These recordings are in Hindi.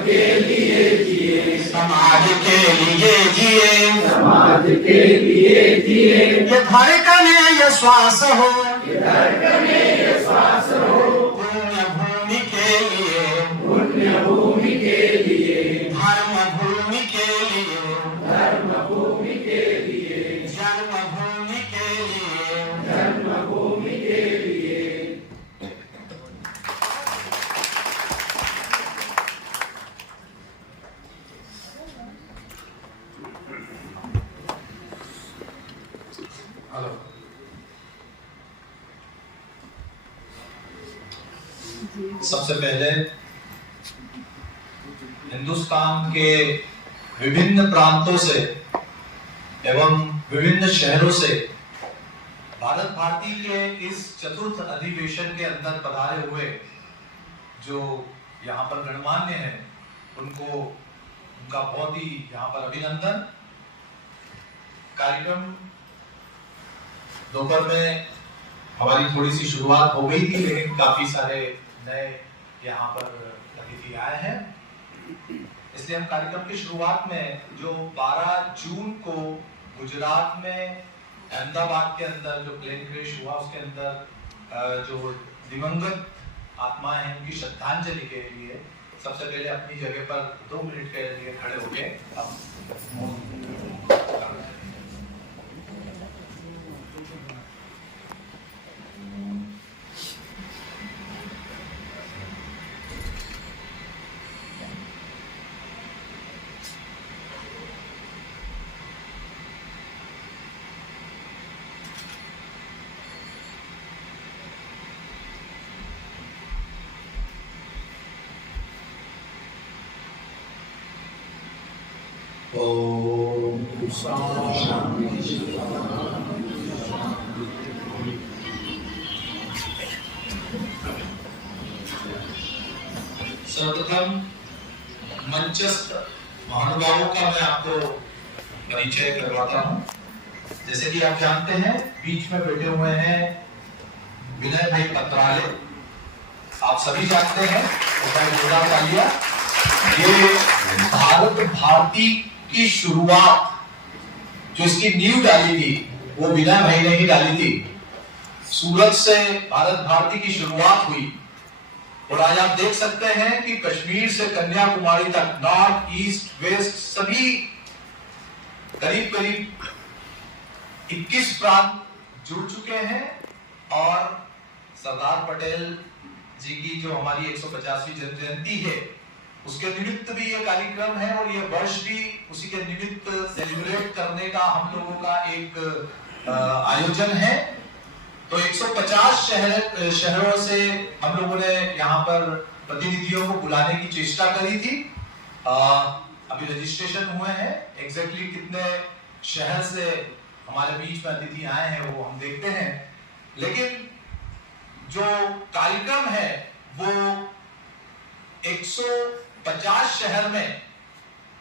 के लिए जिए, समाज के लिए जिए, समाज के लिए जिए। ये धड़कन ये श्वास हो, ये धड़कन ये श्वास हो, पुण्य भूमि के लिए, पुण्य भूमि के लिए, धर्म भूमि के लिए, धर्म भूमि के लिए, जन्मभूमि के लिए। जन्म भूमि के लिए। हेलो, सबसे पहले हिंदुस्तान के विभिन्न प्रांतों से एवं विभिन्न शहरों से भारत भारती के इस चतुर्थ अधिवेशन के अंदर पधारे हुए जो यहाँ पर गणमान्य हैं, उनका बहुत ही यहाँ पर अभिनंदन। कार्यक्रम दोपहर में हमारी थोड़ी सी शुरुआत हो गई थी, लेकिन काफी सारे नए यहाँ पर अतिथि आए हैं, इसलिए हम कार्यक्रम की शुरुआत में जो 12 जून को गुजरात में अहमदाबाद के अंदर जो प्लेन क्रैश हुआ, उसके अंदर जो दिवंगत आत्माएं हैं उनकी श्रद्धांजलि के लिए सबसे पहले अपनी जगह पर 2 मिनट के लिए खड़े होके सर्वप्रथम मंचस्थ महानुभावों का मैं आपको परिचय करवाता हूं। जैसे कि आप जानते हैं, बीच में बैठे हुए हैं विनय भाई पत्राले, आप सभी जानते हैं, जोरदार तालियां। ये भारत भारती की शुरुआत, जो इसकी नींव डाली थी, वो विनय भाई ने ही डाली थी। सूरत से भारत भारती की शुरुआत हुई और आज आप देख सकते हैं कि कश्मीर से कन्याकुमारी तक, नॉर्थ ईस्ट वेस्ट, सभी करीब करीब 21 प्रांत जुड़ चुके हैं और सरदार पटेल जी की जो हमारी 150वीं जन्म जयंती है, उसके निमित्त भी ये कार्यक्रम है और ये वर्ष भी उसी के निमित्त सेलिब्रेट करने का हम लोगों का एक आयोजन है। तो 150 शहरों से हम लोगों ने यहाँ पर प्रतिनिधियों को बुलाने की चेष्टा करी थी। अभी रजिस्ट्रेशन हुए हैं, एग्जैक्टली कितने शहर से हमारे बीच में अतिथि आए हैं वो हम देखते हैं, लेकिन जो कार्यक्रम है वो 150 शहर में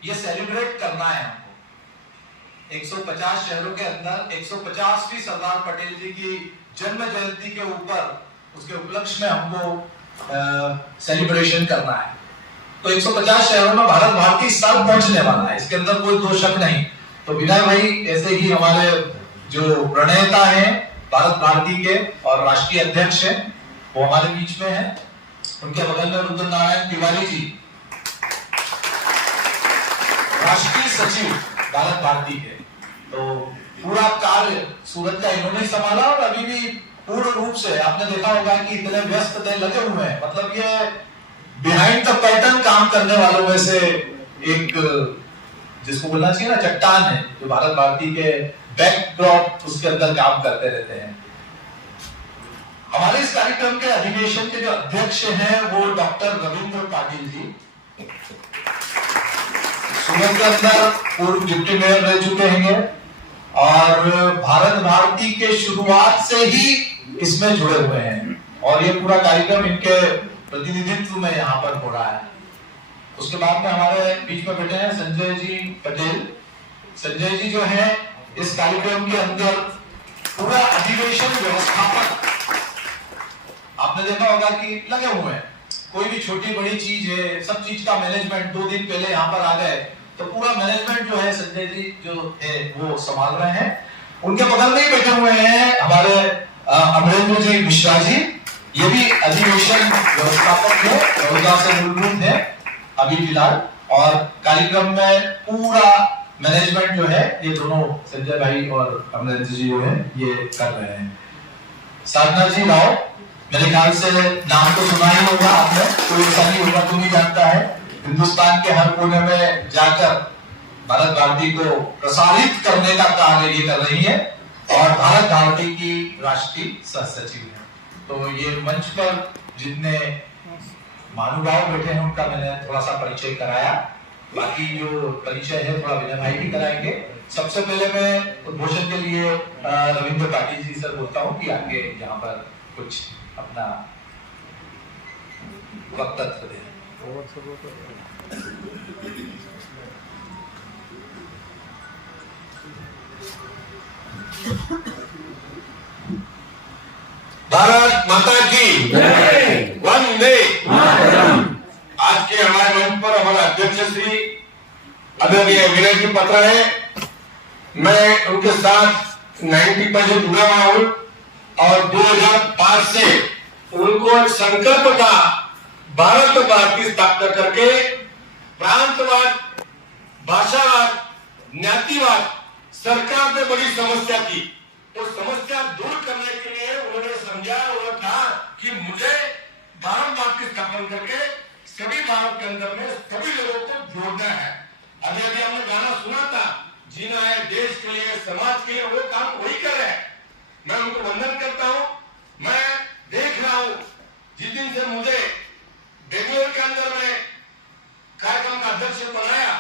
ये सेलिब्रेट करना है हमको। 150 शहरों के अंदर 150वीं सरदार पटेल जी की जन्म जयंती के ऊपर, उसके उपलक्ष्य में हमको सेलिब्रेशन करना है। तो 150 शहरों में भारत भारती सब पहुंचने वाला है, इसके अंदर कोई दो शक नहीं। तो विनय भाई ऐसे ही हमारे जो प्रणेता हैं भारत भारती के और राष्ट्रीय अध्यक्ष हैं, वो हमारे बीच में हैं। उनके बगल में रुद्र नारायण तिवारी जी, राष्ट्रीय सचिव भारत भारती के। तो पूरा कार्य सूरत का इन्होंने संभाला और अभी भी पूर्ण रूप से आपने देखा होगा कि इतने व्यस्त लगे हुए हैं। मतलब ये बिहाइंड द पैटर्न काम करने वालों में से एक, जिसको बोलना चाहिए ना, चट्टान है, जो भारत भारती के बैकड्रॉप उसके अंदर काम करते रहते हैं। हमारे इस कार्यक्रम के अधिवेशन के जो अध्यक्ष हैं वो डॉक्टर रविंद्र पाटिल जी, सूरत के अंदर पूर्व डिप्टी मेयर रह चुके हैं और भारत भारती के शुरुआत से ही इसमें जुड़े हुए हैं और ये पूरा कार्यक्रम इनके प्रतिनिधित्व में यहाँ पर हो रहा है। उसके बाद में हमारे बीच में बैठे हैं संजय जी पटेल। संजय जी जो है इस कार्यक्रम के अंदर पूरा अधिवेशन व्यवस्थापक, आपने देखा होगा कि लगे हुए हैं। कोई भी छोटी बड़ी चीज है, सब चीज का मैनेजमेंट 2 दिन पहले यहाँ पर आ गए तो पूरा मैनेजमेंट जो है संजय जी जो है वो संभाल रहे हैं। उनके बगल में ही बैठे हुए हैं हमारे अमरेंद्र जी मिश्रा जी, ये भी अधिवेशन व्यवस्थापक है, बड़ौदा से मूलभूत है अभी फिलहाल, और कार्यक्रम में पूरा मैनेजमेंट जो है ये दोनों संजय भाई और अमरेंद्र जी जो है ये कर रहे हैं। साधना जी राव, मेरे ख्याल से नाम तो सुना ही होगा आपने, कोई ऐसा नहीं होगा तो नहीं जानता है। हिंदुस्तान के हर कोने में जाकर भारत भारती को प्रसारित करने का कार्य ये कर रही है और भारत भारती की राष्ट्रीय सह सचिव है। तो ये मंच पर जितने महानुभाव बैठे हैं उनका मैंने थोड़ा सा परिचय कराया, बाकी जो परिचय है थोड़ा विनय भाई भी कराएंगे। सबसे पहले मैं उद्घोषण के लिए रविंद्र पाटिल जी से बोलता हूँ कि आगे यहाँ पर कुछ अपना वक्तव्य दें। भारत माता की वंदे मातरम। आज के हमारे मंच पर हमारे अध्यक्ष श्री आदरणीय विनय जी पत्र है, मैं उनके साथ 90% जुड़ा हुआ हूँ और 2005 से उनको एक संकल्प था भारत भारती स्थापना करके प्रांतवाद, भाषावाद, ज्ञातिवाद सरकार ने बड़ी समस्या थी, वो समस्या दूर करने के लिए उन्होंने समझा, उन्होंने कहा कि मुझे भारत भारती स्थापना करके सभी भारत के अंदर में सभी लोगों को जोड़ना है। अभी अभी हमने गाना सुना था, जीना है देश के लिए, समाज के लिए, वो काम वही कर रहे हैं। मैं उनको वंदन करता हूँ। मैं देख रहा हूँ जिस दिन से मुझे बेंगलोर के अंदर में कार्यक्रम का अध्यक्ष बनाया,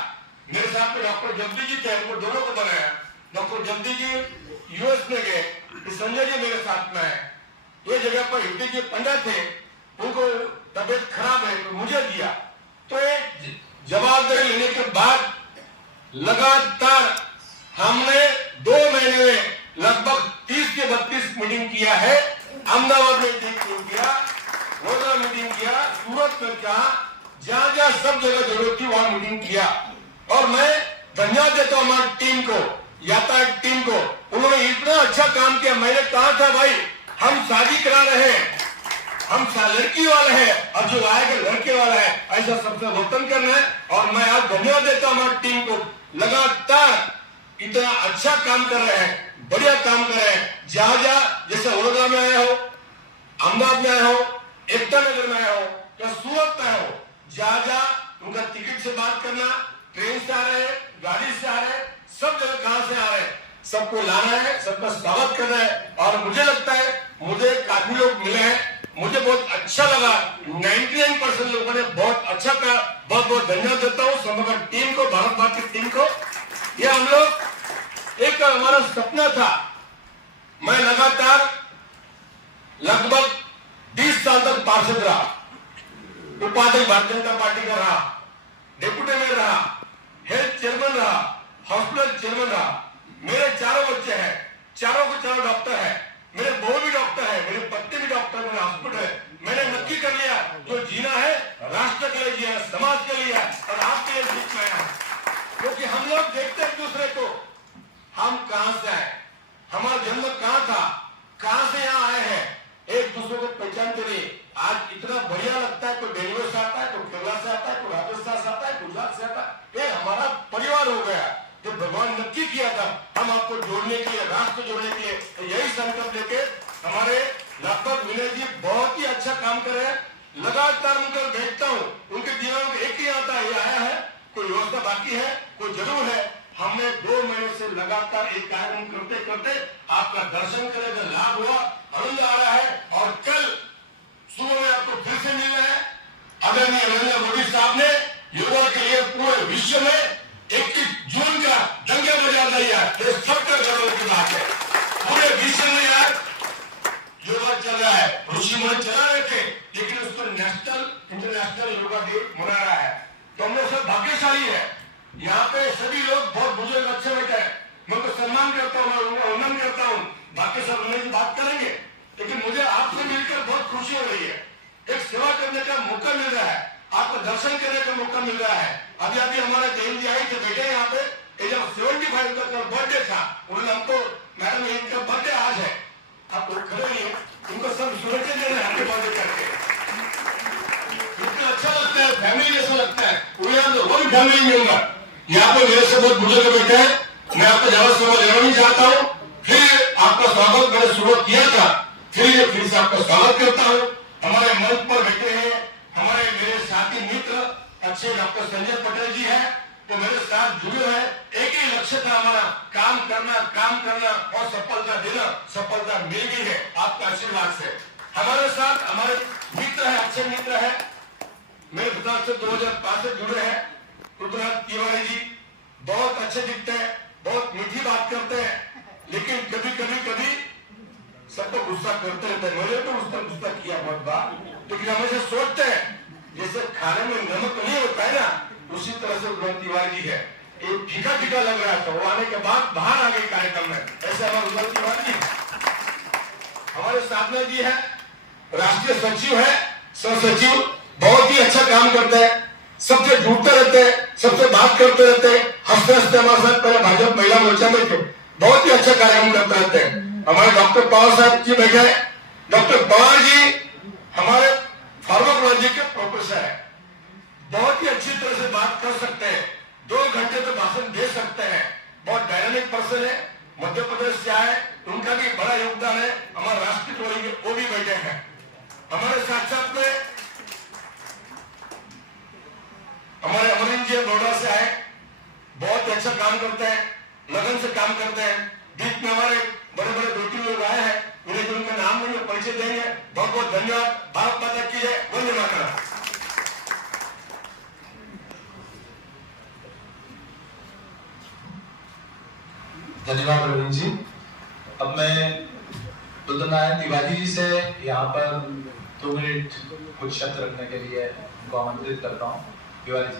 मेरे साथ में डॉक्टर जगदी जी थे, उनको दोनों को बनाया। डॉक्टर जगदी जी यूएस में गए, संजय जी मेरे साथ में है। ये जगह पर हिंदी जी पंडित थे, उनको तबियत खराब है तो मुझे दिया। तो एक जवाबदारी लेने के बाद लगातार हमने 2 महीने में लगभग 30 से 32 मीटिंग किया है। अहमदाबाद में मीटिंग किया, वडोदरा मीटिंग किया, सूरत में किया, जहां जहां सब जगह जरूरत थी वहां मीटिंग किया। और मैं धन्यवाद देता हूं हमारी टीम को, यातायात टीम को, उन्होंने इतना अच्छा काम किया। मैंने कहा था भाई हम शादी करा रहे हैं, हम लड़की वाले हैं और जो आएगा लड़के वाला है, ऐसा सबसे वर्तन करना है। और मैं आज धन्यवाद देता हूं हमारी टीम को, लगातार इतना अच्छा काम कर रहे हैं, बढ़िया काम कर रहे हैं। जहां जहां जैसे वडोदरा में आए हो, अहमदाबाद में आए हो, एकता नगर में आए हो या सूरत में आए हो, जहां जहां उनका टिकट से बात करना, ट्रेन से आ रहे हैं, गाड़ी से आ रहे हैं, सब जगह कहां से आ रहे हैं, सबको लाना है, सबका स्वागत करना है। और मुझे लगता है मुझे काफी लोग मिले हैं, मुझे बहुत अच्छा लगा। 99% लोगों ने बहुत अच्छा कहा, बहुत बहुत धन्यवाद देता हूँ समग्र टीम को, भारत भारती टीम को। ये हम लोग एक हमारा सपना था। मैं लगातार लगभग 20 साल तक पार्षद रहा, उपाध्यक्ष भारतीय जनता पार्टी का रहा, डिप्टी मेयर रहा, हेल्थ चेयरमैन रहा, हॉस्पिटल चेयरमैन रहा। मेरे 4 बच्चे हैं, चारों के चारों डॉक्टर हैं, मेरे बहू भी डॉक्टर है, मेरे पति भी डॉक्टर, मेरा हॉस्पिटल है। मैंने नक्की कर लिया जो जीना है राष्ट्र के लिए जिया, समाज के लिए और आपके लिए बीच में आया। क्योंकि हम लोग देखते एक दूसरे को, हम कहां से आए, हमारा जन्म कहां था, कहां से यहाँ आए हैं, एक दूसरे को पहचानते नहीं। आज इतना बढ़िया लगता है, कोई बेंगलोर से आता है, कोई केरला से आता है, कोई राजस्थान से आता है, गुजरात से आता है। ये हमारा परिवार हो गया। जो भगवान नक्की किया था हम आपको जोड़ने के लिए, राष्ट्र जोड़ने के लिए, तो यही संकल्प लेके हमारे लगभग विनय जी बहुत ही अच्छा काम कर रहे हैं। लगातार उनका देखता हूँ, उनके जीवन में एक ही आता है, ये आया है, कोई व्यवस्था बाकी है, कोई जरूर है। हमने 2 महीने से लगातार एक कार्यक्रम करते करते आपका दर्शन करने का लाभ हुआ, आनंद आ रहा है। और कल सुबह में आपको फिर से मिलना है। आदरणीय नरेंद्र मोदी साहब ने योगा के लिए पूरे विश्व में 21 जून का दंगा बजा दिया, ये सबका गर्व की बात है। पूरे विश्व में यार योगा चल रहा है, ऋषि मुनि चला रहे थे, लेकिन उसको नेशनल इंटरनेशनल योगा डे मना रहा है। तो हम लोग सब भाग्यशाली है। यहाँ पे सभी लोग बहुत बुजुर्ग अच्छे बैठे हैं, मैं उनको सम्मान करता हूँ, मैं उनको वंदन करता हूँ। बाकी सब उन्हें बात करेंगे, लेकिन मुझे आपसे मिलकर बहुत खुशी हो रही है। एक सेवा करने का मौका मिल रहा है, आपको दर्शन करने का मौका मिल रहा है। अभी अभी हमारे जैन जी आई थे बेटे यहाँ पे, ये जब 75 का कल बर्थडे था, उन्होंने हमको मैडम इनका बर्थडे आज है, आप लोग खड़े नहीं है, उनको सब शुभेच्छा दे रहे हैं हैप्पी बर्थडे करके। इतना अच्छा लगता है, फैमिली जैसा लगता है। वही फैमिली मेंबर यहाँ पे मेरे से बहुत बुजुर्ग बैठे हैं, मैं आपको ज्यादा समय लेना नहीं चाहता हूँ। फिर आपका स्वागत मैंने शुरुआत किया था, फिर से आपका स्वागत करता हूँ। हमारे मंच पर बैठे हैं हमारे मेरे साथी मित्र अच्छे डॉक्टर संजय पटेल जी हैं, तो मेरे साथ जुड़े हैं। एक ही लक्ष्य था हमारा, काम करना और सफलता देना। सफलता मिल गई है आपका आशीर्वाद से। हमारे साथ हमारे मित्र है, अच्छे मित्र है, मेरे पिता से 2005 से जुड़े हैं, रुद्रनाथ तिवारी जी। बहुत अच्छे दिखते हैं, बहुत मीठी बात करते हैं, लेकिन कभी सबको गुस्सा करते रहते हैं। मुझे तो उसका गुस्सा किया बहुत बार, लेकिन हमेशा सोचते हैं जैसे खाने में नमक नहीं होता है ना, उसी तरह से रुद्रनाथ तिवारी जी है। एक फीका लग रहा था, वो आने के बाद बाहर आ गए कार्यक्रम में। ऐसे हमारे रुद्रनाथ तिवारी जी हमारे साधना जी है, राष्ट्रीय सचिव है, सह सचिव, बहुत ही अच्छा काम करते हैं, सबसे जुड़ते रहते हैं, सबसे बात करते रहते हैं, हंसते हमारे साथ पहले भाजपा महिला मोर्चा में थे, बहुत ही अच्छा कार्यक्रम करते रहते हैं। हमारे डॉक्टर पवार साहब जी बैठे हैं, डॉक्टर पवार जी हमारे फार्माकोलॉजी के प्रोफेसर है, बहुत ही अच्छी तरह से बात कर सकते हैं, 2 घंटे तो भाषण दे सकते हैं, बहुत डायनामिक पर्सन है, मध्य प्रदेश से आए, उनका भी बड़ा योगदान है। हमारे राष्ट्रीय टोली के वो भी बैठे हैं। हमारे साथ साथ में हमारे अमरीन जी बड़ौदा से आए, बहुत अच्छा काम करते हैं, लगन से काम करते हैं। बीच में हमारे बड़े 2-3 लोग आए हैं, उन्हें जो उनका नाम नहीं परिचय देंगे। बहुत बहुत धन्यवाद। भारत माता की जय, वंदे मातरम। धन्यवाद रविंद्र जी। अब मैं रुद्रनाथ तिवारी जी से यहाँ पर 2 मिनट कुछ शब्द रखने के लिए उनको आमंत्रित करता हूँ। तिवारी जी।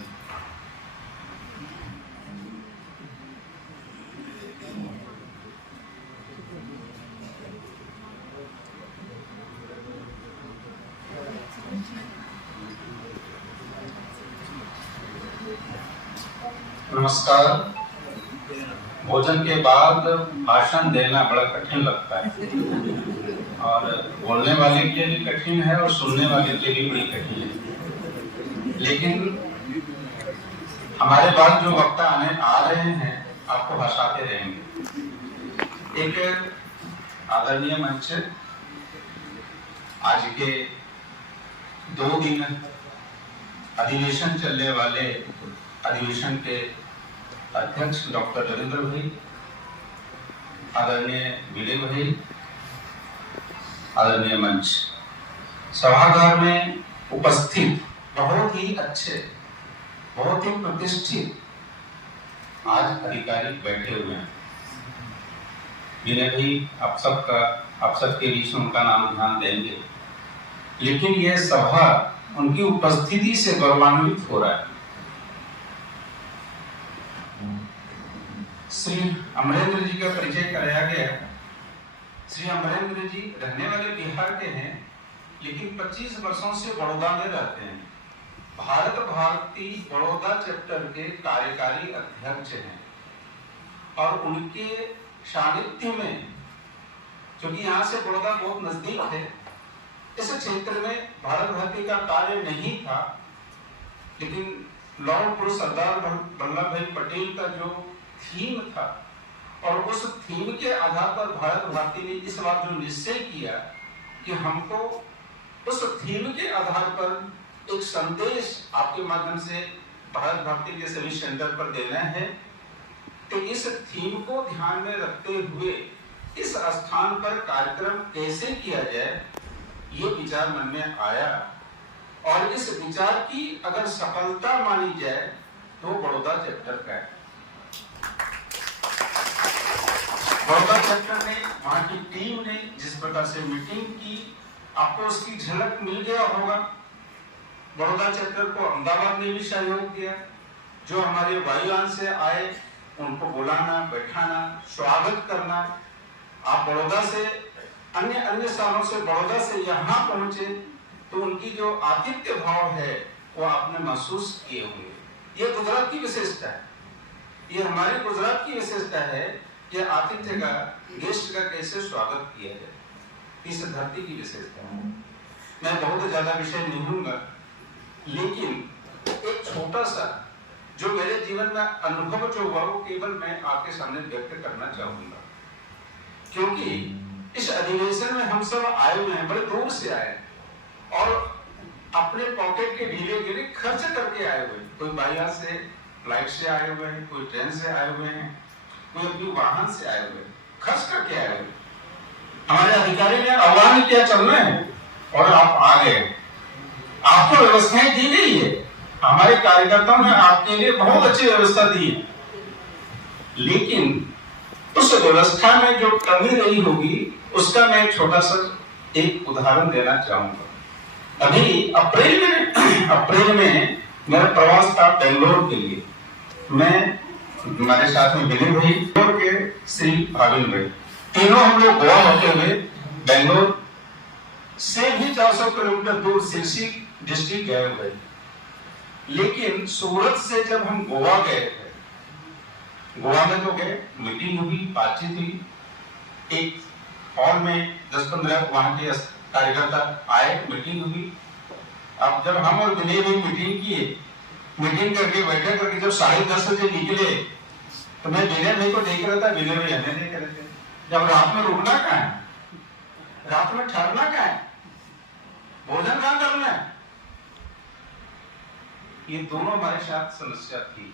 नमस्कार। भोजन के बाद भाषण देना बड़ा कठिन लगता है, और बोलने वाले के लिए कठिन है और सुनने वाले के लिए बड़ी कठिन है। लेकिन हमारे बाद जो वक्ता आ रहे हैं आपको हंसाते रहेंगे। एक आदरणीय मंच आज के 2 दिन अधिवेशन चलने वाले अधिवेशन के अध्यक्ष डॉक्टर रविंद्र भाई, आदरणीय विनय भाई, आदरणीय मंच, सभागार में उपस्थित बहुत ही अच्छे, बहुत ही प्रतिष्ठित आज अधिकारी बैठे हुए हैं। विनय भाई आप सबके बीच में उनका नाम ध्यान देंगे, लेकिन यह सभा उनकी उपस्थिति से गौरवान्वित हो रहा है। श्री अमरेंद्र जी का परिचय कराया गया। श्री अमरेंद्र जी रहने वाले बिहार के हैं, लेकिन 25 वर्षों से बड़ौदा में रहते हैं। भारत भारती बड़ौदा चैप्टर के कार्यकारी अध्यक्ष हैं, और उनके सानिध्य में, क्योंकि यहाँ से बड़ौदा बहुत नजदीक है, इस क्षेत्र में भारत भारती का कार्य नहीं था, लेकिन लौह पुरुष सरदार वल्लभ भाई पटेल का जो थीम था, और उस थीम के आधार पर भारत भारती ने इस बार जो निश्चय किया कि हमको उस थीम के आधार पर एक संदेश आपके माध्यम से भारत भारती के सभी सेंटर पर देना है, तो इस थीम को ध्यान में रखते हुए इस स्थान पर कार्यक्रम कैसे किया जाए, ये विचार मन में आया। और इस विचार की अगर सफलता मानी जाए तो बड़ौदा चैप्टर का है। बड़ौदा चैप्टर ने, वहां की टीम ने जिस प्रकार से मीटिंग की, आपको उसकी झलक मिल गया होगा। बड़ौदा चैप्टर को अहमदाबाद ने भी सहयोग दिया। जो हमारे वायुयान से आए उनको बुलाना, बैठाना, स्वागत करना। आप बड़ौदा से अन्य शहरों से बड़ौदा से यहाँ पहुंचे, तो उनकी जो आतिथ्य भाव है वो आपने महसूस किए होंगे। ये गुजरात की विशेषता है, ये हमारे गुजरात की विशेषता है कि आतिथ्य का, गेस्ट का कैसे स्वागत किया जाए, इस धरती की विशेषता है। मैं बहुत ज्यादा विषय नहीं लूंगा, लेकिन एक छोटा सा जो मेरे जीवन में अनुभव जो हुआ वो केवल मैं आपके सामने व्यक्त करना चाहूंगा, क्योंकि इस अधिवेशन में हम सब आए हुए हैं, बड़े दूर से आए और अपने पॉकेट के ढीले ढीले खर्च करके आए हुए। कोई बाई से फ्लाइट से आए हुए हैं, कोई ट्रेन से आए हुए हैं, कोई अपनी वाहन से आए हुए, खर्च करके आए हुए। हमारे अधिकारी ने आह्वान किया चलना है और आप आ गए। आपको व्यवस्थाएं दी गई है, हमारे कार्यकर्ताओं ने आपके लिए बहुत अच्छी व्यवस्था दी है, लेकिन उस व्यवस्था में जो कमी रही होगी उसका मैं एक छोटा सा एक उदाहरण देना चाहूंगा। अभी अप्रैल में मेरा प्रवास था बेंगलोर के लिए। मैं, हमारे साथ में विनय भाई, बेंगलोर के श्री भाविन भाई, तीनों हम लोग गोवा होते हुए बेंगलोर से भी 400 किलोमीटर दूर सिरसी डिस्ट्रिक्ट गए हुए। लेकिन सूरत से जब हम गोवा गए थे, गोवा में तो गए, मीटिंग हुई, बातचीत हुई, एक हॉल में 10-15 वहां के कार्यकर्ता आए, मीटिंग हुई। अब जब हम और विनय भी मीटिंग किए, मीटिंग करके बैठे करके जब 10:30 बजे निकले तो मैं विनय भाई को देख रहा था, विनय भाई हमें देख रहे थे। जब रात में रुकना कहाँ है, रात में ठहरना कहाँ है, भोजन कहाँ करना है, ये दोनों हमारे साथ समस्या थी।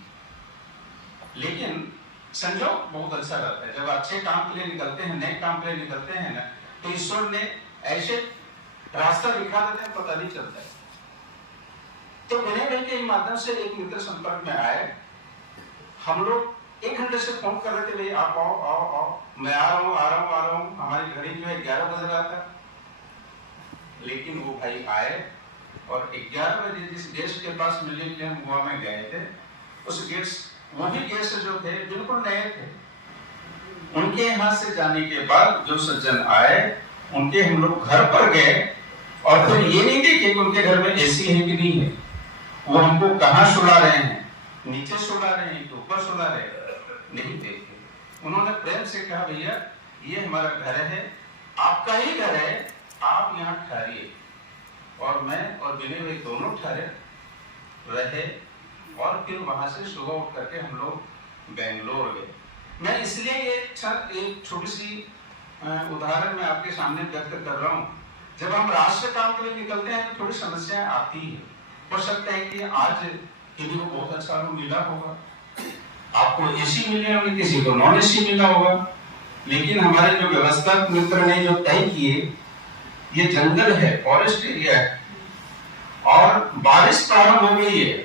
लेकिन संजोग बहुत अच्छा रहता है, जब अच्छे काम के लिए निकलते हैं, नए काम के लिए निकलते हैं ना, तो ईश्वर ने ऐसे रास्ता दिखा देते हैं, पता नहीं चलता है। तो विनय भाई के माध्यम से एक मित्र संपर्क में आए। हम लोग 1 घंटे से फोन कर रहे थे, भाई आप आओ आओ आओ, मैं आ रहा हूँ। हमारी घड़ी जो है 11 बज रहा था, लेकिन वो भाई आए और 11 बजे जिस गेस्ट के पास मिलने के लिए हम गोवा में गए थे, उस गेस्ट, वो भी गेस्ट जो थे बिल्कुल नए थे। उनके यहाँ से जाने के बाद जो सज्जन आए, उनके हम लोग घर पर गए और फिर ये नहीं देखे कि उनके घर में एसी है कि नहीं है, वो हमको कहाँ सुला रहे हैं, नीचे सुला रहे हैं कि ऊपर सुला रहे हैं, नहीं देखे। उन्होंने प्रेम से कहा, भैया ये हमारा घर है, आपका ही घर है, आप यहाँ ठहरिए। और मैं और विनय भाई दोनों ठहरे रहे और फिर वहां से सुबह उठ करके हम लोग बेंगलोर गए। मैं इसलिए एक छोटी सी उदाहरण मैं आपके सामने व्यक्त कर रहा हूँ। जब हम राष्ट्र काम के लिए निकलते हैं तो थोड़ी समस्याएं आती है। हो सकता है कि आज किसी को बहुत अच्छा रूम मिला होगा, आपको एसी मिले होंगे, किसी को नॉन एसी मिला होगा, लेकिन हमारे जो व्यवस्था मित्र ने जो तय किए, ये जंगल है, फॉरेस्ट एरिया है और बारिश प्रारंभ हो गई है।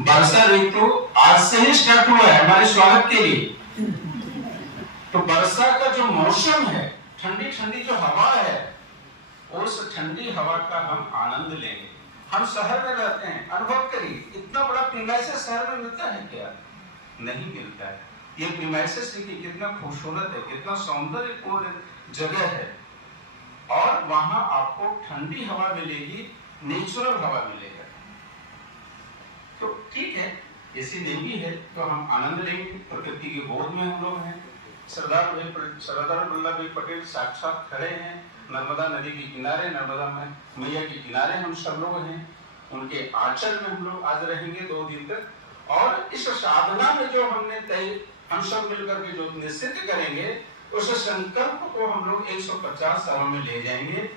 वर्षा ऋतु आज से ही स्टार्ट हुआ है हमारे स्वागत के लिए। तो वर्षा का जो मौसम है, ठंडी ठंडी जो हवा है, उस ठंडी हवा का हम आनंद लेंगे। हम शहर में रहते हैं, अनुभव करिए, इतना बड़ा प्रीमाइसेस शहर में मिलता है क्या? नहीं मिलता है। ये प्रीमाइसेस कितना खूबसूरत है, कितना सौंदर्यपूर्ण जगह है और वहां आपको ठंडी हवा मिलेगी, नेचुरल हवा मिलेगा। तो ठीक है, ऐसी नहीं भी है तो हम आनंद लेंगे। प्रकृति की गोद में हम लोग हैं। सरदार वल्लभ भाई पटेल साक्षात खड़े हैं नर्मदा नदी के किनारे, नर्मदा मैया के किनारे हम सब लोग हैं। उनके आंचल में हम लोग आज रहेंगे 2 दिन तक। और इस साधना में जो हमने तय, हम सब मिलकर के जो निश्चित करेंगे, उस संकल्प को हम लोग 150 सालों में ले जाएंगे।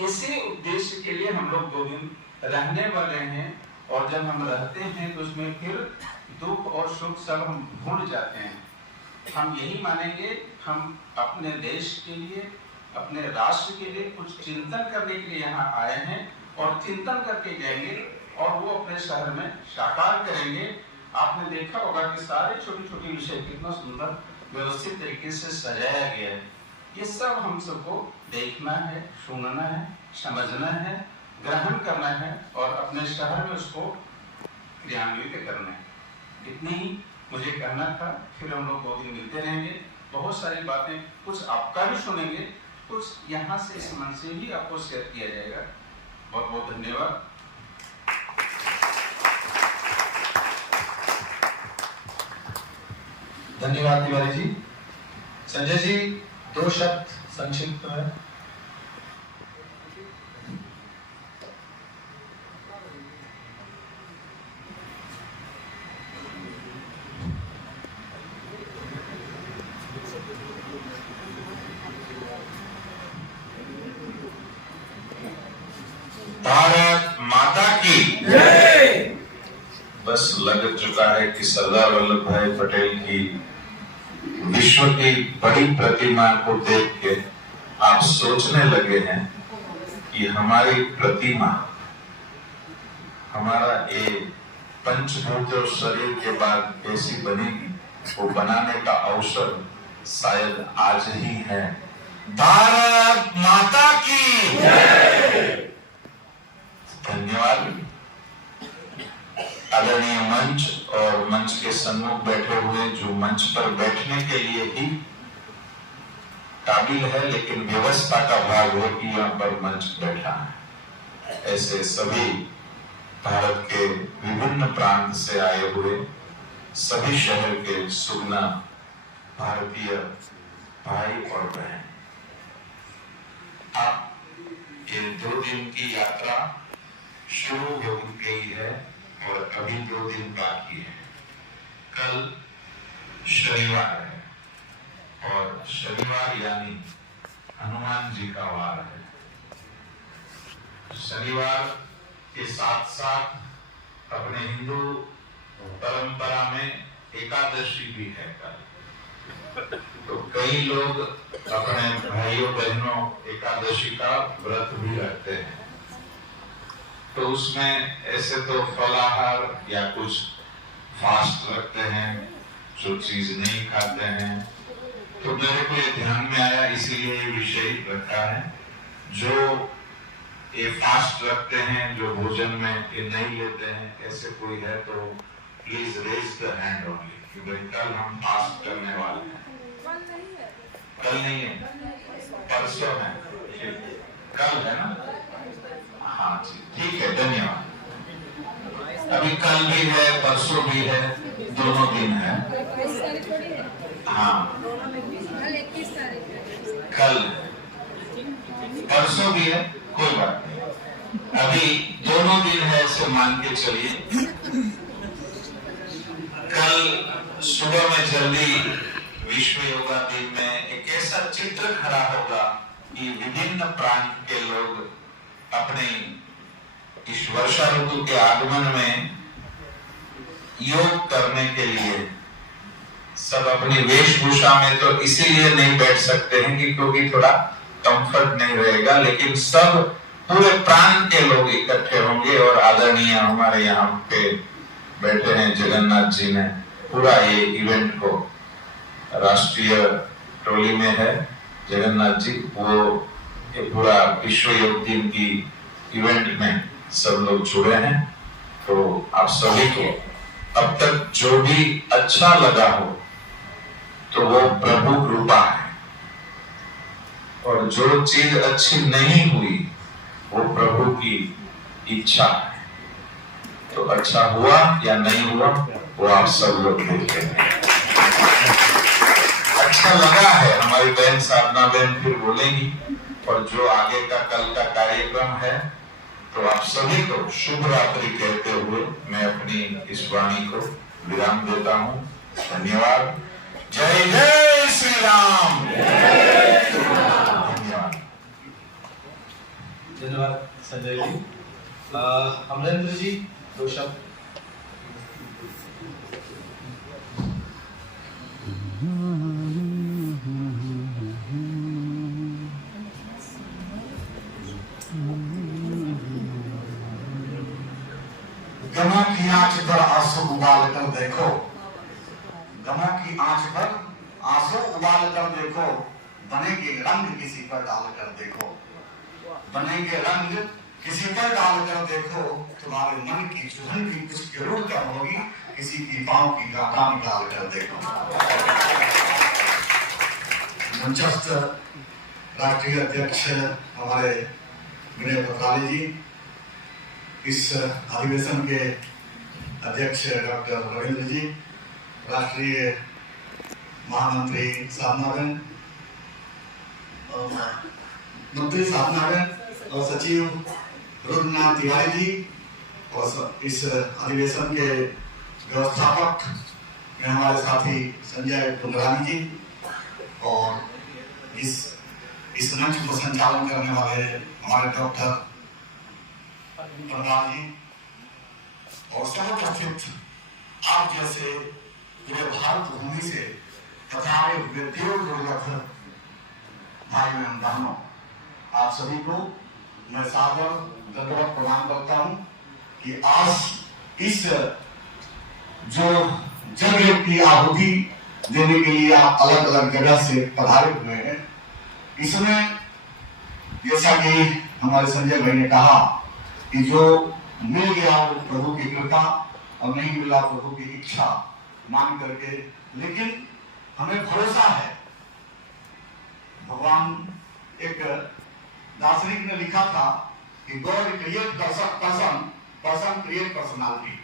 इसी उद्देश्य के लिए हम लोग 2 दिन रहने वाले हैं। और जब हम रहते हैं तो उसमें फिर दुख और सुख सब हम भूल जाते हैं। हम यही मानेंगे, हम अपने देश के लिए, अपने राष्ट्र के लिए कुछ चिंतन करने के लिए यहाँ आए हैं और चिंतन करके जाएंगे और वो अपने शहर में साकार करेंगे। आपने देखा होगा कि सारे छोटे छोटे विषय कितना सुंदर व्यवस्थित तरीके से सजाया गया है। ये सब हम सबको देखना है, सुनना है, समझना है, ग्रहण करना है और अपने शहर में उसको क्रियान्वित करना है। इतनी ही मुझे कहना था। फिर हम लोग 2 दिन मिलते रहेंगे, बहुत सारी बातें, कुछ आपका भी सुनेंगे, कुछ यहाँ से इस मन से भी आपको शेयर किया जाएगा। बहुत बहुत धन्यवाद। धन्यवाद तिवारी जी। संजय जी, 2 शब्द संक्षिप्त में। भारत माता की जय। बस लग चुका है कि सरदार वल्लभ भाई पटेल की विश्व की बड़ी प्रतिमा को देख के आप सोचने लगे हैं कि हमारी प्रतिमा, हमारा ये पंचभूत शरीर के बाद कैसी बनेगी, वो बनाने का अवसर शायद आज ही है। भारत माता की जय। धन्यवाद। आदरणीय मंच और मंच के सम्मुख बैठे हुए, जो मंच पर बैठने के लिए ही काबिल है लेकिन व्यवस्था का भाग हो कि यहाँ पर मंच बैठा है, ऐसे सभी भारत के विभिन्न प्रांत से आए हुए सभी शहर के सुगना भारतीय भाई और बहन, आप ये 2 दिन की यात्रा शुरू हो गई है और अभी 2 दिन बाकी है। कल शनिवार है और शनिवार यानी हनुमान जी का वार है। शनिवार के साथ साथ अपने हिंदू परंपरा में एकादशी भी है कल। तो कई लोग अपने भाइयों बहनों एकादशी का व्रत भी रखते हैं, तो उसमें ऐसे तो फलाहार या कुछ फास्ट रखते हैं, जो चीज नहीं खाते हैं। तो मेरे को ये ध्यान में आया, इसीलिए ये विषय रखा है। जो ये फास्ट रखते हैं, जो भोजन में ये नहीं लेते हैं, ऐसे कोई है तो please raise the hand only कि भाई कल हम फास्ट करने वाले हैं। कल नहीं है, परसों है, कल है ना? हाँ जी, ठीक है, धन्यवाद। अभी कल भी है, परसों भी है, दोनों दिन है। हाँ, कल परसों भी है, कोई बात नहीं, अभी दोनों दिन है, ऐसे मान के चलिए। कल सुबह में जल्दी विश्व योगा दिन में एक ऐसा चित्र खड़ा होगा कि विभिन्न प्रांत के लोग अपने इस वर्षा ऋतु के आगमन में योग करने के लिए सब अपनी वेशभूषा में तो इसीलिए नहीं बैठ सकते हैं कि क्योंकि थोड़ा कंफर्ट नहीं रहेगा, लेकिन सब पूरे प्रांत के लोग इकट्ठे होंगे और आदरणीय हमारे यहाँ पे बैठे हैं जगन्नाथ जी ने पूरा ये इवेंट को, राष्ट्रीय टोली में है जगन्नाथ जी, वो ये पूरा विश्व योग दिन की इवेंट में सब लोग जुड़े हैं। तो आप सभी को अब तक जो भी अच्छा लगा हो तो वो प्रभु कृपा है, और जो चीज अच्छी नहीं हुई वो प्रभु की इच्छा है। तो अच्छा हुआ या नहीं हुआ वो आप सब लोग देखते हैं। अच्छा लगा है, हमारी बहन साधना बहन फिर बोलेंगी, और जो आगे का कल का कार्यक्रम है, तो आप सभी को शुभ रात्रि कहते हुए मैं अपनी इस वाणी को विराम देता हूँ। धन्यवाद। जय जय श्री राम। धन्यवाद। धन्यवाद संजय जी। अमरेंद्र जी, 2 शब्द। गमा की आंच पर आंसू उबाल कर देखो, गमा की आंच पर आंसू उबाल कर देखो, बनेंगे रंग किसी पर डाल कर देखो, बनेंगे रंग किसी पर डाल कर देखो, तुम्हारे मन की चुभन भी कुछ जरूर कम होगी, किसी की पांव की गांठ निकाल कर देखो। मंचस्थ राष्ट्रीय अध्यक्ष हमारे विनय पत्राली जी, इस अधिवेशन के अध्यक्ष डॉक्टर रविंद्र जी, राष्ट्रीय महामंत्री साधनाबेन मंत्री साधनाबेन और सचिव रुद्रनाथ तिवारी जी और इस अधिवेशन के व्यवस्थापक में हमारे साथी संजय टुंगरानी जी और इस मंच को संचालन करने वाले हमारे डॉक्टर प्रधान जी और समुपस्थित आप जैसे पूरे भारत भूमि से तथा विद्युत दुर्लभ भाई बहन बहनों, आप सभी को मैं सादर दंडवत प्रणाम करता हूं कि आज इस जो जगह की आहुति देने के लिए आप अलग अलग जगह से पधारे हुए हैं, इसमें जैसा कि हमारे संजय भाई ने कहा कि जो मिल गया वो प्रभु की कृपा और नहीं मिला प्रभु की इच्छा मान करके, लेकिन हमें भरोसा है। भगवान एक दार्शनिक ने लिखा था कि God create person create personality.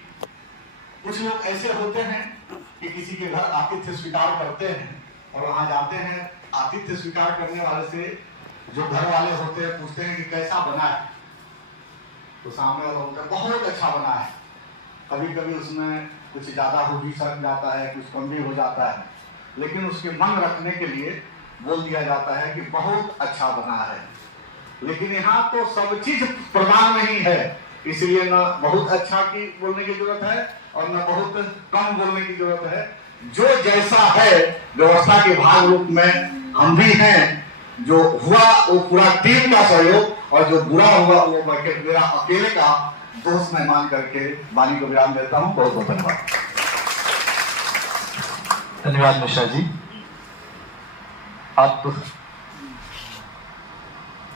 कुछ लोग ऐसे होते हैं कि किसी के घर आतिथ्य स्वीकार करते हैं और वहां जाते हैं, आतिथ्य स्वीकार करने वाले से जो घर वाले होते हैं पूछते हैं कि कैसा बना है, तो सामने वाला बोलता है बहुत अच्छा बना है। कभी कभी उसमें कुछ ज्यादा हो भी सक जाता है, कुछ कम भी हो जाता है, लेकिन उसके मन रखने के लिए बोल दिया जाता है कि बहुत अच्छा बना है। लेकिन यहाँ तो सब चीज प्रमाण नहीं है, इसलिए न बहुत अच्छा की बोलने की जरूरत है और न बहुत कम बोलने की जरूरत है। जो जैसा है व्यवस्था के भाग रूप में हम भी हैं, जो हुआ वो पूरा टीम का सहयोग और जो बुरा हुआ वो मेरा अकेले का दोष मैं मान करके वाणी को विराम देता हूँ। बहुत बहुत धन्यवाद। धन्यवाद मिश्रा जी। आप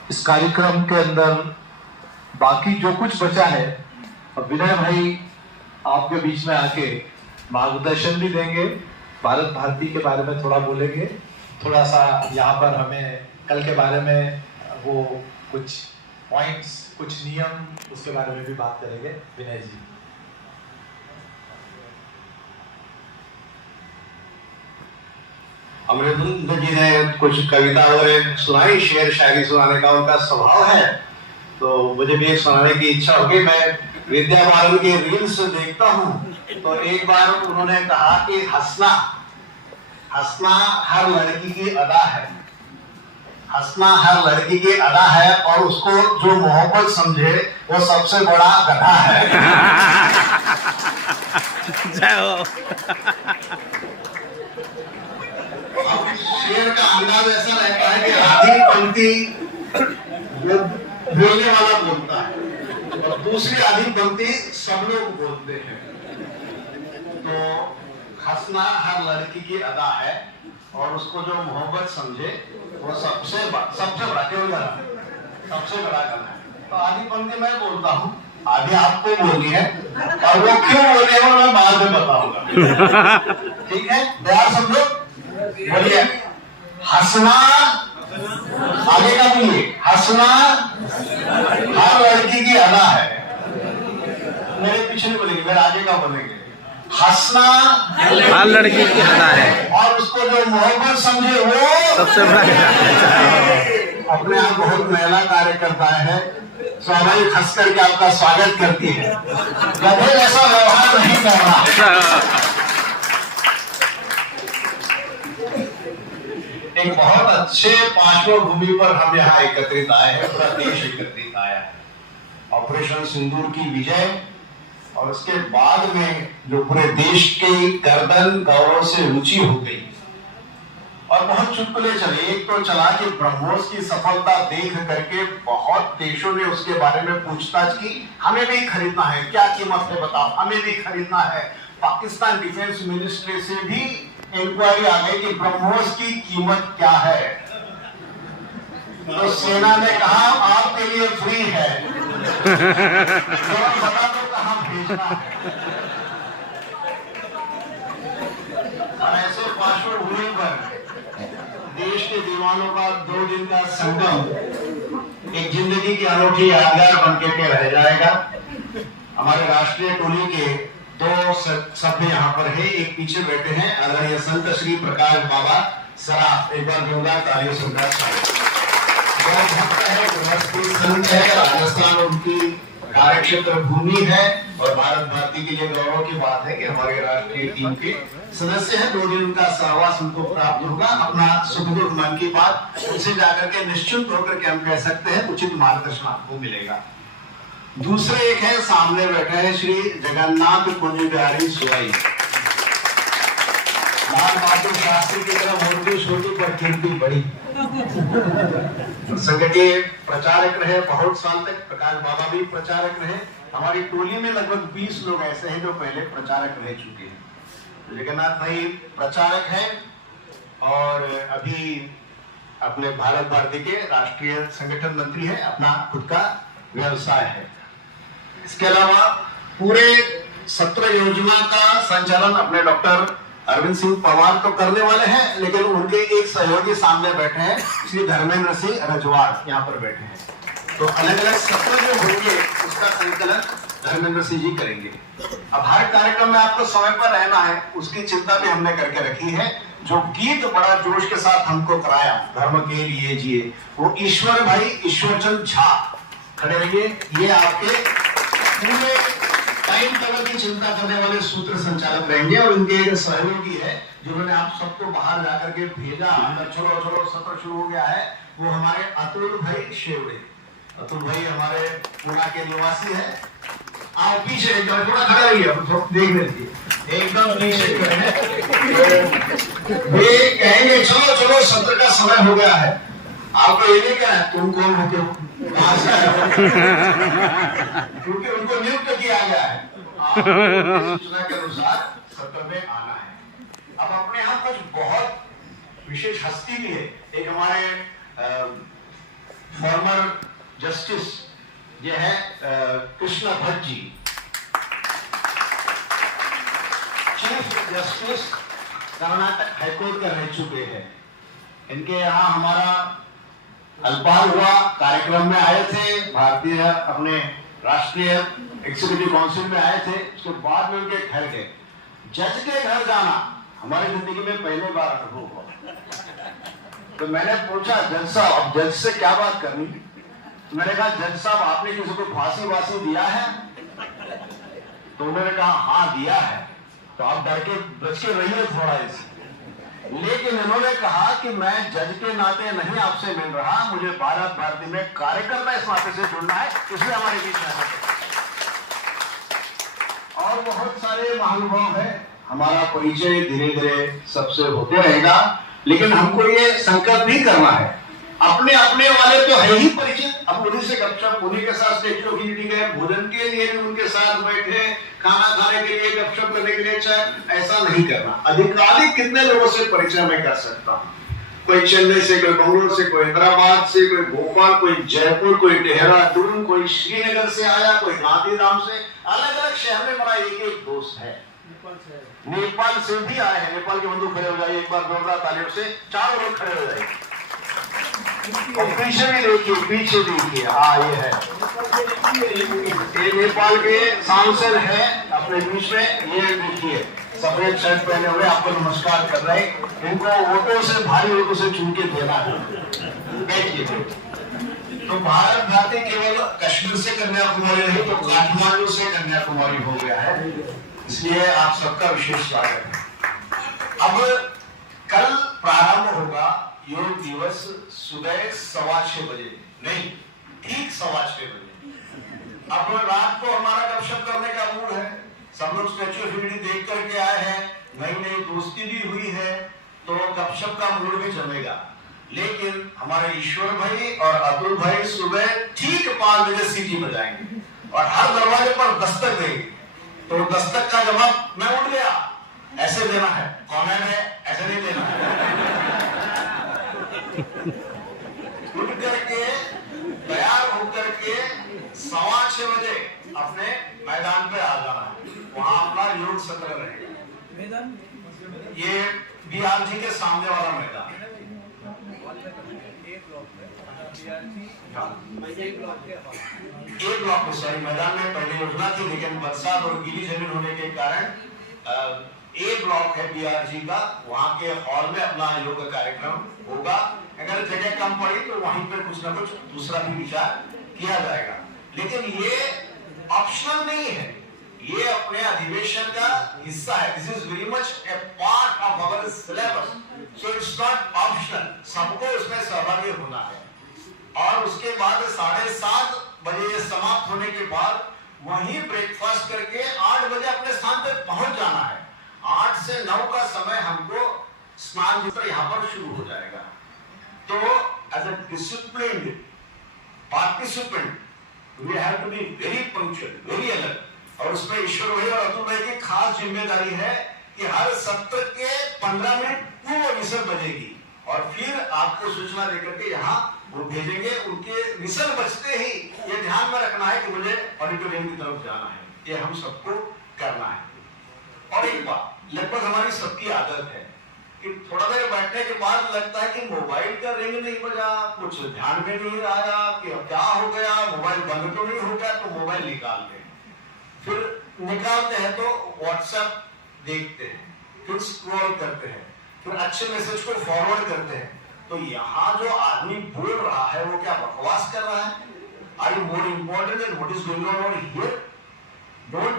इस कार्यक्रम के अंदर बाकी जो कुछ बचा है, विनय भाई आपके बीच में आके मार्गदर्शन भी देंगे, भारत भारती के बारे में थोड़ा बोलेंगे, थोड़ा सा यहाँ पर हमें कल के बारे में वो कुछ पॉइंट्स, कुछ नियम, उसके बारे में भी बात करेंगे विनय जी। अमृतुंद जी ने कुछ कविता वगैरह सुनाई, शेर शायरी सुनाने का उनका स्वभाव है, तो मुझे भी एक सुनाने की इच्छा होगी। मैं विद्या बालन के रील्स देखता हूँ, तो एक बार उन्होंने कहा कि हंसना हर लड़की की अदा है, हंसना हर लड़की की अदा है और उसको जो मोहब्बत समझे वो सबसे बड़ा गधा है। शेर का अंदाज ऐसा रहता है कि आधी पंक्ति बोलने वाला बोलता है और दूसरी आधी पंक्ति सब लोग बोलते हैं। तो हंसना हर लड़की की अदा है और उसको जो मोहब्बत समझे वो सबसे बड़ा क्यों गला, सबसे बड़ा गला है। तो आधी पंक्ति मैं बोलता हूँ, आधी आपको बोलनी है और वो क्यों बोलनी है वो मैं बाद में बताऊंगा। ठीक है, तैयार सब लोग? बोलिए, हंसना, आगे का बोलिए, हंसना हर लड़की की अदा है। मेरे पीछे नहीं बोलेंगे, मेरे आगे का बोलेंगे। हंसना हर लड़की की अदा है और उसको जो मोहब्बत समझे वो सबसे बड़ा। अपने आप बहुत महिला कार्यकर्ता है, स्वाभाविक हंस करके आपका स्वागत करती है। गधे ऐसा व्यवहार नहीं करना। एक बहुत अच्छे पांचवें भूमि पर हम यहाँ एकत्रित आए हैं, पूरा देश एकत्रित आया है। ऑपरेशन सिंदूर की विजय और उसके बाद में जो पूरे देश की गर्दन गौरव से ऊंची हो गई और बहुत चुटकुले चले। एक तो चला कि ब्रह्मोस की सफलता देख करके बहुत देशों ने उसके बारे में पूछताछ की, हमें भी खरीदना है, क्या कीमत है बताओ, हमें भी खरीदना है। पाकिस्तान डिफेंस मिनिस्ट्री से भी इंक्वायरी आ गई कि ब्रह्मोस की कीमत क्या है। तो सेना ने कहा आपके लिए फ्री है, बता दो कहां भेजना है। और ऐसे पांचवें भूमि पर देश के दीवानों का 2 दिन का संगम एक जिंदगी की अनूठी यादगार बन के रह जाएगा। हमारे राष्ट्रीय टोली के 2 सभ्य यहाँ पर है। एक पीछे बैठे हैं आदरणीय संत श्री प्रकाश बाबा सराफ। एक बार जोरदार तालियों से उनका स्वागत। भक्त है, गृहस्थी संत है, राजस्थान उनकी कार्यक्षेत्र भूमि है और भारत भारती के लिए गौरव की बात है कि हमारे राष्ट्रीय टीम के सदस्य हैं। 2 दिन उनका सहवास उनको प्राप्त होगा। अपना सुख दुख मन की बात उनसे जाकर के निश्चिंत होकर के हम कह सकते हैं, उचित मार्गदर्शन आपको मिलेगा। दूसरे एक है, सामने बैठे हैं श्री जगन्नाथ कुंज बिहारी सुराई। लाल बहादुर शास्त्री की तरह मूर्ति छोटी पर कीर्ति बड़ी। संघ के प्रचारक रहे बहुत साल तक। प्रकाश बाबा भी प्रचारक रहे। हमारी टोली में लगभग 20 लोग ऐसे हैं जो पहले प्रचारक रह चुके हैं। जगन्नाथ भाई प्रचारक हैं और अभी अपने भारत भारती के राष्ट्रीय संगठन मंत्री हैं। अपना खुद का व्यवसाय है। इसके अलावा पूरे सत्र योजना का संचालन अपने डॉक्टर अरविंद सिंह पवार तो करने वाले हैं, लेकिन उनके एक सहयोगी सामने बैठे हैं श्री धर्मेंद्र सिंह रजवाड़ यहाँ पर बैठे हैं। तो अलग अलग सत्र जो होंगे उसका संकलन धर्मेंद्र सिंह जी करेंगे। अब हर कार्यक्रम में आपको समय पर रहना है, उसकी चिंता भी हमने करके रखी है। जो गीत बड़ा जोश के साथ हमको कराया, धर्म के लिए जिए, वो ईश्वर भाई ईश्वरचंद झा खड़े रहिए। ये आपके पूरे टाइम टेबल की चिंता करने वाले सूत्र संचालक रहेंगे और इनके एक सहयोगी है जिन्होंने आप सबको बाहर जाकर के भेजा, अंदर चलो चलो सत्र शुरू हो गया है, वो हमारे अतुल भाई शेवड़े। अतुल भाई हमारे पुणे के निवासी है। आप पीछे एकदम थोड़ा खड़ा रहिए, देख लीजिए एकदम पीछे वे कहेंगे चलो चलो सत्र का समय हो गया है। आपको ये नहीं कहना तुम कौन होते हो, क्योंकि उनको नियुक्त किया गया है। सूचना के अनुसार सत्र में आना है। अब अपने यहाँ कुछ बहुत विशेष हस्ती भी है। एक हमारे फॉर्मर जस्टिस ये है Krishna Bhatt ji, chief justice Karnataka high court के रह चुके हैं। इनके यहाँ हमारा अल्पाल हुआ, कार्यक्रम में आए थे, भारतीय अपने राष्ट्रीय एग्जीक्यूटिव काउंसिल में आए थे। उसके बाद में उनके घर गए। जज के घर जाना हमारी जिंदगी में पहले बार अनुभव हुआ। तो मैंने पूछा जज साहब, अब जज से क्या बात करनी? मैंने कहा जज साहब आपने किसी को फांसी वासी दिया है? तो उन्होंने कहा हाँ दिया है। तो आप डर के बच के रहिए थोड़ा इससे। लेकिन उन्होंने कहा कि मैं जज के नाते नहीं आपसे मिल रहा, मुझे भारत भारती में कार्यकर्ता इस नाते से जुड़ना है, इसलिए हमारे बीच में और बहुत सारे महानुभाव है। हमारा परिचय धीरे धीरे सबसे होते रहेगा, लेकिन हमको ये संकल्प भी करना है। अपने अपने वाले तो है ही परिचित, अब उन्हीं से गपशप, उन्हीं के साथ स्टेच्यू ऑफ यूनिटी गए, भोजन के लिए भी उनके साथ बैठे, खाना खाने के लिए गपशप करने के लिए, चाहे ऐसा नहीं करना। अधिकाधिक कितने लोगों से परिचय मैं कर सकता हूँ? कोई चेन्नई से, कोई बेंगलुरु से, कोई हैदराबाद से, कोई भोपाल, कोई जयपुर, कोई देहरादून, कोई श्रीनगर से आया, कोई गांधीधाम से। अलग अलग शहर में मेरा एक एक दोस्त है। नेपाल से भी आए हैं। नेपाल के बंधु खड़े हो जाइए एक बार जोरदार तालियों से, चारों लोग खड़े हो जाइए। और पीछे भी देखिए, पीछे देखिए, हाँ ये है, ये नेपाल के सांसद है अपने बीच में। ये देखिए सफेद शर्ट पहने हुए आपको नमस्कार कर रहे हैं। इनको वोटों से, भारी वोटों से चुन के देना है। देखिए तो भारत भारती केवल कश्मीर से कन्याकुमारी नहीं तो काठमांडू से कन्याकुमारी हो गया है, इसलिए आप सबका विशेष स्वागत है। अब कल प्रारंभ होगा योग दिवस सुबह 6:15 बजे, नहीं ठीक 6:15 बजे। अब रात को हमारा गपशप करने का मूड है, सब लोग स्टैच्यू ऑफ यूनिटी देख करके आए हैं, नई नई दोस्ती भी हुई है, तो गपशप का मूड भी चलेगा। लेकिन हमारे ईश्वर भाई और अतुल भाई सुबह ठीक 5 बजे सीटी बजाएंगे और हर दरवाजे पर दस्तक देंगे। तो दस्तक का जवाब मैं उठ गया ऐसे देना है, कॉमेंट है ऐसे नहीं देना है। उठ करके तैयार होकर के 6:15 बजे अपने मैदान पे आ जाना है, वहां अपना योग सत्र रहेगा। ये बीआरजी के सामने वाला मैदान, ए ब्लॉक में सॉरी मैदान में पहले योजना थी, लेकिन बरसात और गीली जमीन होने के कारण ए ब्लॉक है बीआरजी का, वहां के हॉल में अपना योग कार्यक्रम होगा। अगर जगह कम पड़ी तो वहीं पर कुछ ना कुछ दूसरा भी विचार किया जाएगा, लेकिन ये ऑप्शनल नहीं है, ये अपने अधिवेशन का हिस्सा है। This is very much a part of our syllabus, so it's not optional, सबको इसमें सहभागी होना है। और उसके बाद 7:30 बजे समाप्त होने के बाद वहीं ब्रेकफास्ट करके 8 बजे अपने स्थान पर पहुंच जाना है। 8 से 9 का समय हमको स्नान मित्र यहाँ पर शुरू हो जाएगा। तो as a disciplined participant we have to be very punctual, very alert. और उसमें ईश्वर भाई और अतुल भाई की खास जिम्मेदारी है कि हर सत्र के 15 मिनट पूर्व विसर बजेगी और फिर आपको सूचना देकर के यहाँ वो भेजेंगे। उनके विसर बजते ही ये ध्यान में रखना है कि मुझे ऑडिटोरियम की तरफ जाना है, ये हम सबको करना है। और एक बात लगभग हमारी सबकी आदत है कि थोड़ा देर बैठने के बाद लगता है कि मोबाइल का रिंग नहीं बजा, कुछ ध्यान में नहीं आया कि क्या हो गया, मोबाइल बंद तो नहीं हो गया, तो मोबाइल निकालते हैं। फिर निकालते हैं तो व्हाट्सएप देखते हैं, फिर स्क्रॉल करते हैं, फिर अच्छे मैसेज को फॉरवर्ड करते हैं। तो यहाँ जो आदमी बोल रहा है वो क्या बकवास कर रहा है? Are you more important than what is going on over here? Don't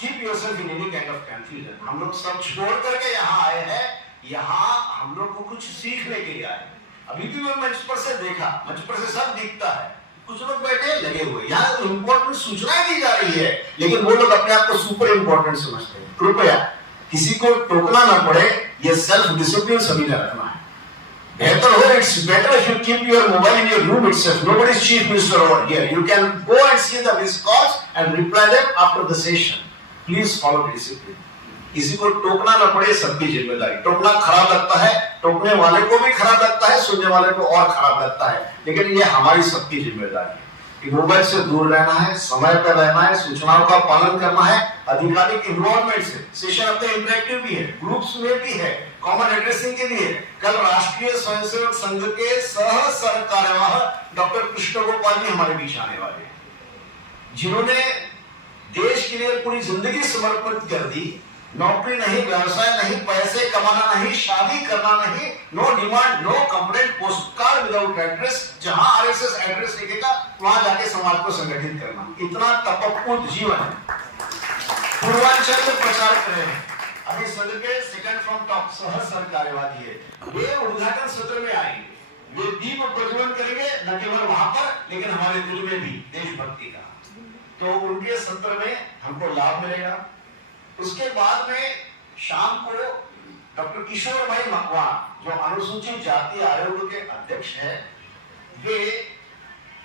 keep yourself in any kind of confusion. हम लोग सब छोड़ करके यहाँ आए हैं, यहाँ हम लोग को कुछ सीखने के लिए आए। अभी भी मैं मंच पर से देखा, मंच पर से सब दिखता है, कुछ लोग बैठे लगे हुए, यहाँ इंपॉर्टेंट सूचनाएं दी जा रही है, लेकिन वो लोग अपने आप को सुपर इंपॉर्टेंट समझते हैं। कृपया किसी को टोकना ना पड़े, ये सेल्फ डिसिप्लिन सभी ने रखना है। बेहतर हो, it's better if you keep your mobile in your room itself. Nobody is chief minister over here, you can go and see the missed calls and reply them after the session. Please follow discipline. किसी को टोकना ना पड़े, सबकी जिम्मेदारी। टोकना खराब लगता है, टोकने वाले को भी खराब लगता है, सुनने वाले को और खराब लगता है, लेकिन ये हमारी सबकी जिम्मेदारी है कि मोबाइल से दूर रहना है, समय पर रहना है, सूचनाओं का पालन करना है, आधिकारिक इन्वॉल्वमेंट से। सेशन अपने इंटरेक्टिव भी है, ग्रुप्स में भी है, कॉमन एड्रेसिंग के लिए। कल राष्ट्रीय स्वयंसेवक संघ के सह सरकार्यवाह डॉक्टर कृष्ण गोपाल जी हमारे बीच आने वाले हैं, जिन्होंने देश के लिए पूरी जिंदगी समर्पित कर दी। नौकरी नहीं, व्यवसाय नहीं, पैसे कमाना नहीं, शादी करना नहीं, no demand, no complaint, post card without address. जहां आरएसएस एड्रेस लिखेगा वहां जाके समाज को संगठित करना, इतना तपस्वी जीवन है। पूर्वांचल में प्रचार कर रहे हैं। अभी संघ के सेकंड फ्रॉम टॉप सह सरकार्यवाही है, वे उद्घाटन सत्र में आएंगे। वे दीप प्रज्वलन करेंगे, न केवल वहां पर लेकिन हमारे दिल में भी देशभक्ति का। तो उनके सत्र में हमको लाभ मिलेगा। उसके बाद में शाम को डॉक्टर किशोर भाई मकवान, जो अनुसूचित जाति आयोग के अध्यक्ष हैं, वे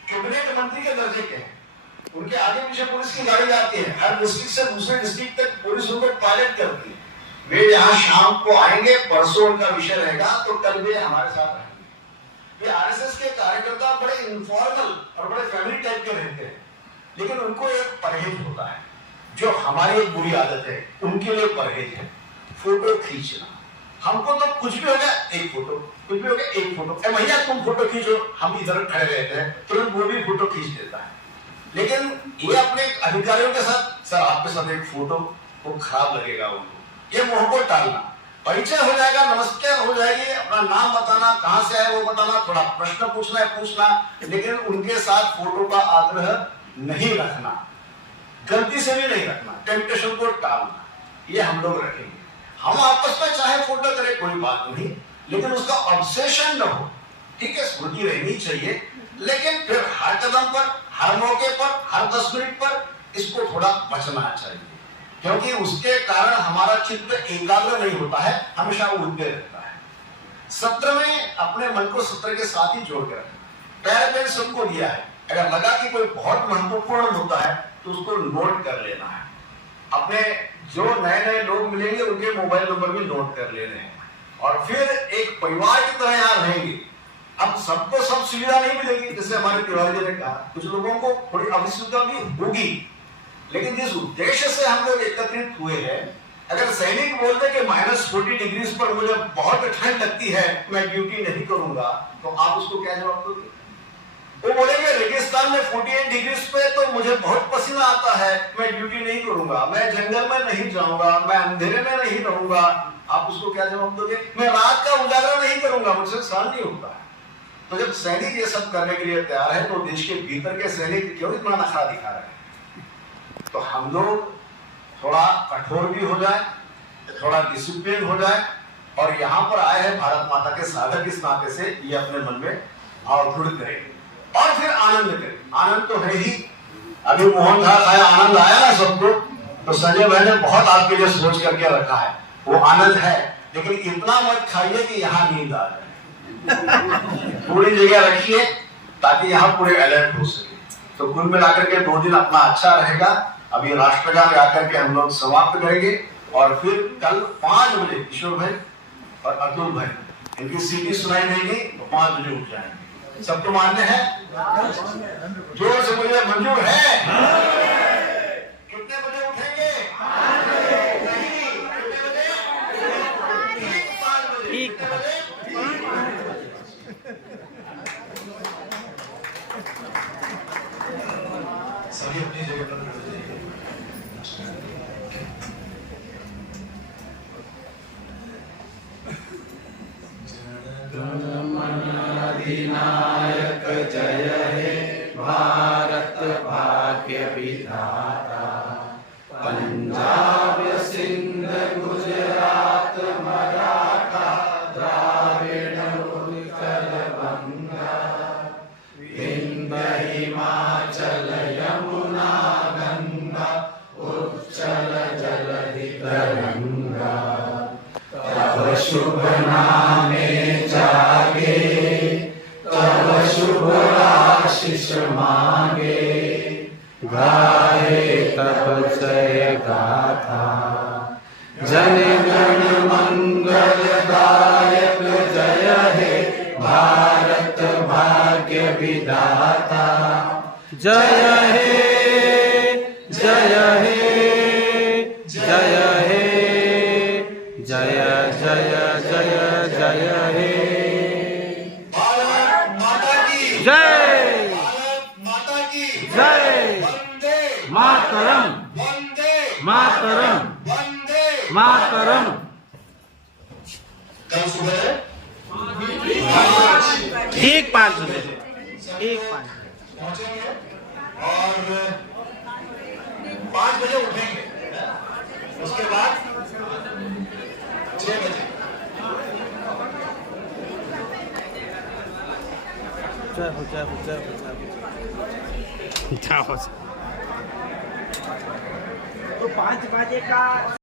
कैबिनेट मंत्री के दर्जे के हैं। उनके आगे पीछे पुलिस की गाड़ी जाती है, हर डिस्ट्रिक्ट से दूसरे डिस्ट्रिक्ट तक पुलिस उनको पायलट करती है। वे यहाँ शाम को आएंगे, परसों उनका विषय रहेगा, तो कल वे हमारे साथ रहेंगे। वे आरएसएस के कार्यकर्ता बड़े इनफॉर्मल और बड़े फैमिली टाइप के रहते हैं, लेकिन उनको एक परहेज होता है, जो हमारी एक बुरी आदत है, उनके लिए परहेज है फोटो खींचना। हमको तो कुछ भी हो गया एक फोटो, कुछ भी हो गया एक फोटो। भैया तुम फोटो खींचो, हम इधर खड़े रहते हैं, तुरंत वो भी फोटो खींच देता है। लेकिन ये अपने अधिकारियों के साथ, सर आपके साथ एक फोटो, वो खराब लगेगा उनको। ये मोह को टालना, परिचय हो जाएगा, नमस्ते हो जाएगी, अपना नाम बताना, कहां से है वो बताना, थोड़ा प्रश्न पूछना है पूछना, लेकिन उनके साथ फोटो का आग्रह नहीं रखना, गलती से भी नहीं रखना, टेम्पटेशन को टालना, ये हम लोग रखेंगे। हम आपस में चाहे फोटो करें कोई बात नहीं, लेकिन उसका ऑब्सेशन न हो। ठीक है, स्मृति रहनी चाहिए, लेकिन फिर हर कदम पर, हर मौके पर, हर 10 मिनट पर इसको थोड़ा बचना चाहिए, क्योंकि उसके कारण हमारा चित्त एकाग्र नहीं होता है, हमेशा उड़ते रहता है। सत्र में अपने मन को सत्र के साथ ही जोड़ कर रखना। पैर सबको दिया है, अगर लगा कि कोई बहुत महत्वपूर्ण मुद्दा है तो उसको नोट कर लेना है। अपने जो नए नए लोग मिलेंगे उनके मोबाइल नंबर भी नोट कर लेने हैं, और फिर एक परिवार की तरह यहाँ रहेंगे। अब सबको सब सुविधा नहीं मिलेगी, जैसे हमारे तिवारी जी ने कहा, कुछ लोगों को थोड़ी असुविधा भी होगी, लेकिन जिस उद्देश्य से हम लोग एकत्रित हुए हैं, अगर सैनिक बोलते कि -40 डिग्री पर मुझे बहुत ठंड लगती है, मैं ड्यूटी नहीं करूंगा, तो आप उसको क्या जवाब दोगे? वो बोलेंगे रेगिस्तान में 48 डिग्री पे तो मुझे बहुत पसीना आता है, मैं ड्यूटी नहीं करूंगा, मैं जंगल में नहीं जाऊंगा, मैं अंधेरे में नहीं रहूंगा। आप उसको क्या जवाब दोगे? मैं रात का उजाला नहीं करूंगा, मुझसे सहन नहीं होता है। तो जब सैनिक ये सब करने के लिए तैयार है, तो देश के भीतर के सैनिक क्यों इतना नखरा दिखा रहे हैं? तो हम लोग थोड़ा कठोर भी हो जाए, थोड़ा डिसिप्लिन हो जाए, और यहाँ पर आए हैं भारत माता के साधक इस नाते से ये अपने मन में भाव दृढ़ करें और फिर आनंद करें। आनंद तो है ही, अभी मोहन घास आया, आनंद आया ना सबको, तो संजय भाई ने बहुत आपके लिए सोच करके रखा है, वो आनंद है, लेकिन इतना मत खाइए कि यहाँ नींद आ जाए। पूरी जगह रखिए ताकि यहाँ पूरे अलर्ट हो सके। तो कुल मिलाकर के 2 दिन अपना अच्छा रहेगा। अभी राष्ट्रगान गा करके हम लोग समाप्त करेंगे, और फिर कल 5 बजे किशोर भाई और अतुल भाई इनकी सीटी सुनाई देगी, तो 5 बजे उठ जाएंगे। सबको मान्य है? जोर से बोलिए, मंजूर है? कितने बजे उठेंगे? 5 बजे। कितने बजे? सभी अपनी जगह पर बैठ जाइए। अधिनायक जय हे भारत भाग्य विधाता, पंजाब सिंध गुजरात मराठा द्राविड़ उत्कल बंगा, विंध्य हिमाचल यमुना गंगा उच्चल जलधि तरंगा, तब शुभ नामे जागे, तब शुभ आशीष मांगे, गाए तब जय गाथा, जन गण मंगल दायक जय हे भारत भाग्य विधाता, जय हे जय हे जय हे जय जय जय जय हे। भारत माता की जय, भारत माता की जय, वंदे मातरम, वंदे मातरम, वंदे मातरम। कल सुबह ठीक 5 बजे, ठीक 5 पहुंचेंगे और 5 बजे उठेंगे, उसके बाद 6 बजे जाओ। तो 5 बजे का